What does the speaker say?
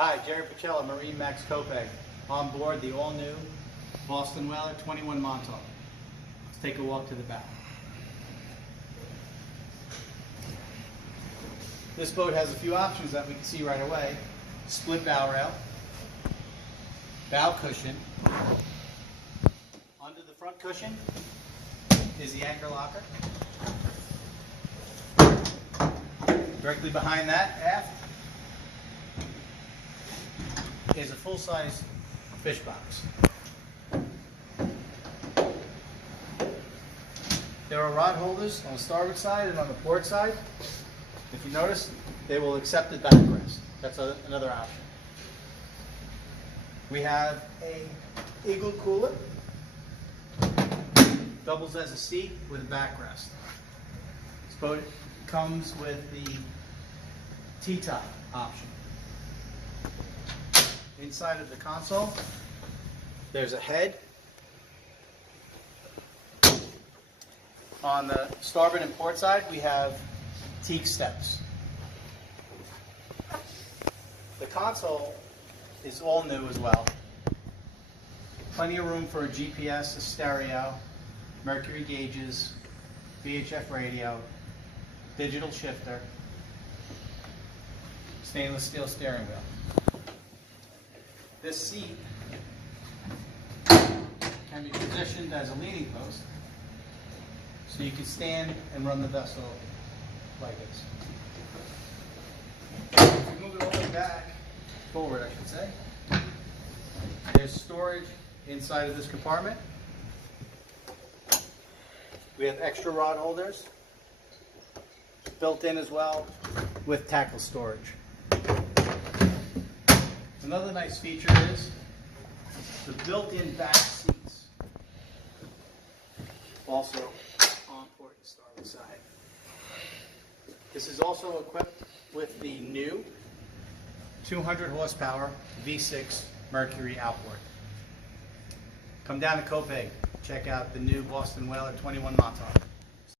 Hi, Jerry Pacella, MarineMax Copeg. On board the all-new Boston Whaler 21 Montauk. Let's take a walk to the bow. This boat has a few options that we can see right away. Split bow rail, bow cushion. Under the front cushion is the anchor locker. Directly behind that, aft, is a full-size fish box. There are rod holders on the starboard side and on the port side. If you notice, they will accept the backrest. That's another option. We have a Eagle cooler, doubles as a seat with a backrest. This boat comes with the T-top option. Inside of the console, there's a head. On the starboard and port side, we have teak steps. The console is all new as well. Plenty of room for a GPS, a stereo, Mercury gauges, VHF radio, digital shifter, stainless steel steering wheel. This seat can be positioned as a leaning post, so you can stand and run the vessel like this. If you move it all the way back, forward I should say, there's storage inside of this compartment. We have extra rod holders built in as well with tackle storage. Another nice feature is the built-in back seats, also on port and starboard side. This is also equipped with the new 200 horsepower V6 Mercury outboard. Come down to Copeg, check out the new Boston Whaler 21 Montauk.